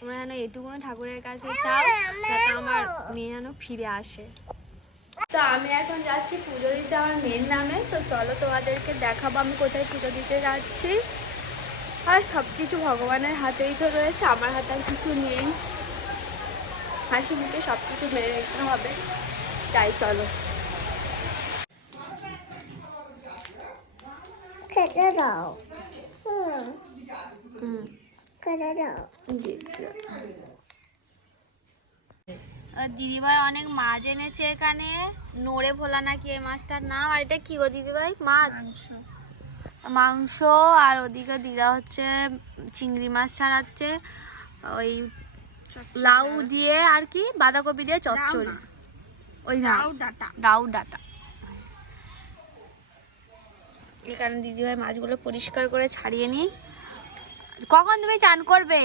তোমরা যেন এটুকুনো ঠাকুরের কাছে চাও যাতে আমার মেয়ে যেন ফিরে আসে। তো আমি এখন যাচ্ছি পুজো দিতে আমার মেয়ের নামে। তো চলো তোমাদেরকে দেখাবো আমি কোথায় পুজো দিতে যাচ্ছি। আর সব কিছু ভগবানের হাতেই তো রয়েছে আমার হাতে আর কিছু নেই। হাসি মুখে সব কিছু মেনে নিতে হবে। তাই চলো। খেতে দাও। হুম। দিদিভাই অনেক মাছ এনেছে এখানে। নড়ে ভোলা নাকি এই মাছটার নাম? আর এটা কি গো দিদিভাই? মাছ? মাংস। আর ওদিকে দিদা হচ্ছে চিংড়ি মাছ ছাড়াচ্ছে। ওই লাউ দিয়ে আর কি? বাঁধাকপি দিয়ে চচ্চড়ি। ওই ডাউ ডাটা। এখানে দিদিভাই মাছগুলো পরিষ্কার করে ছাড়িয়ে নিই। কখন তুমি চান করবে?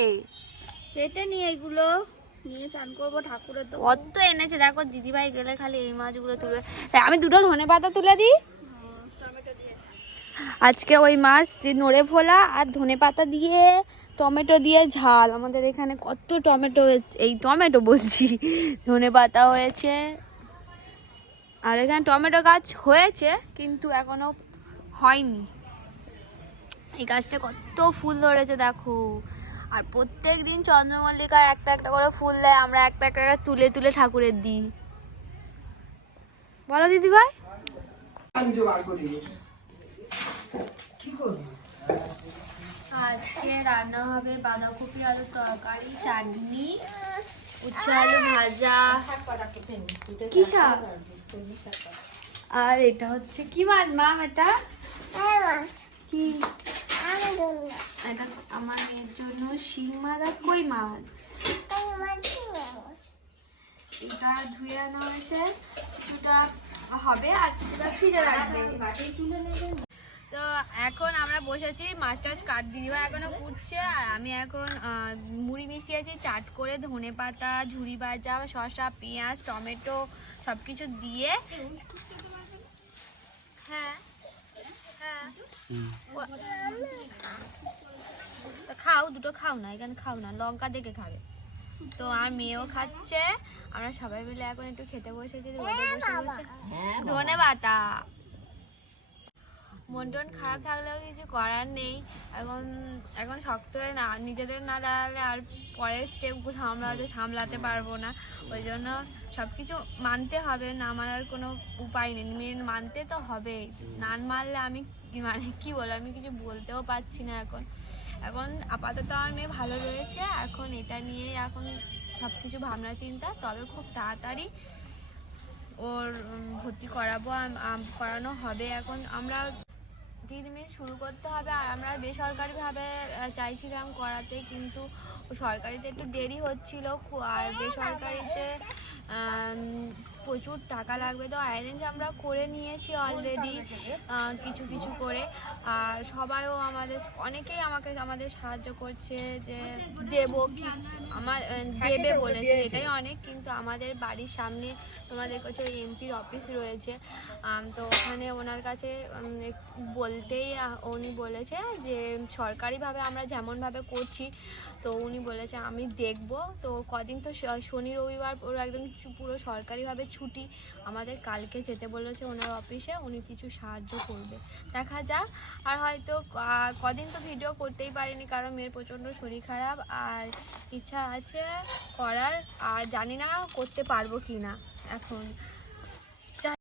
কেটে নিয়ে এগুলো। নিয়ে চান করব ঠাকুরের তো কত এনেছে দেখো দিদিভাই গেলে খালি এই মাছগুলো তুলবে। তা আমি দুটো ধনে পাতা তুলে দিই। আজকে ওই মাছ যে নড়ে ফোলা আর ধনে পাতা দিয়ে টমেটো দিয়ে ঝাল। আমাদের এখানে কত টমেটো হয়েছে এই টমেটো বলছি ধনে পাতা হয়েছে। আর এখানে টমেটো গাছ হয়েছে কিন্তু এখনও হয়নি। এই গাছটা কত ফুল ধরেছে দেখো। আর প্রত্যেক দিন চন্দ্রমল্লিকা একটা একটা করে ফুল দেয় আমরা একটা একটা করে তুলে তুলে ঠাকুরের দিই। বলো দিদি ভাই আজকে রান্না হবে বাঁধাকপি আলুর তরকারি চাটনি উচ্ছে আলু ভাজা। কি শাক? আর এটা হচ্ছে কি মাছ মাম এটা? কি এটা আমার মেয়ের জন্য শিং মাছ। কই মাছ এটা ধুয়ে আনা হয়েছে। কিছুটা হবে আর কিছুটা ফ্রিজে রাখবে। তো এখন আমরা বসেছি, মাছ টাছ কাট দিদিভাই এখনও কুটছে আর আমি এখন মুড়ি মিশিয়েছি, চাট করে ধনে পাতা ঝুড়ি ভাজা, শসা, পেঁয়াজ, টমেটো সব কিছু দিয়ে। হ্যাঁ হ্যাঁ। খাও দুটো খাও না এখানে খাও না লঙ্কা দেখে খাবে। তো আর মেয়েও খাচ্ছে আমরা সবাই মিলে এখন একটু খেতে বসেছি রোদে বসে বসে ধনে পাতা মন টন খারাপ থাকলেও কিছু করার নেই। এখন এখন শক্ত হয়ে না নিজেদের না দাঁড়ালে আর পরের স্টেপগুলো আমরা হয়তো সামলাতে পারব না। ওই জন্য সব কিছু মানতে হবে না মানার কোনো উপায় নেই। মেন মানতে তো হবে নান মারলে আমি মানে কি বলো আমি কিছু বলতেও পারছি না এখন। এখন আপাতত আমার মেয়ে ভালো রয়েছে। এখন এটা নিয়ে এখন সব কিছু ভাবনা চিন্তা। তবে খুব তাড়াতাড়ি ওর ভর্তি করাবো করানো হবে এখন। আমরা ট্রিটমেন্ট শুরু করতে হবে আর আমরা বেসরকারিভাবে চাইছিলাম করাতে কিন্তু সরকারিতে একটু দেরি হচ্ছিল আর বেসরকারিতে প্রচুর টাকা লাগবে। তো অ্যারেঞ্জ আমরা করে নিয়েছি অলরেডি কিছু কিছু করে। আর সবাইও আমাদের অনেকেই আমাকে আমাদের সাহায্য করছে যে দেব কি আমার দেবে বলেছে এটাই অনেক। কিন্তু আমাদের বাড়ির সামনে তোমরা দেখেছ এমপির অফিস রয়েছে। তো ওখানে ওনার কাছে এক- বলতেই উনি বলেছে যে, সরকারিভাবে আমরা যেমনভাবে করছি, তো উনি বলেছে আমি দেখব। তো কদিন তো শনি, রবিবার পুরো একদম পুরো সরকারিভাবে ছুটি। আমাদের কালকে যেতে বলেছে ওনার অফিসে, উনি কিছু সাহায্য করবে। দেখা যাক। আর হয়তো কদিন তো ভিডিও করতেই পারিনি, কারণ মেয়ের প্রচণ্ড শরীর খারাপ। আর ইচ্ছা আছে করার, আর জানি না করতে পারব কি না এখন।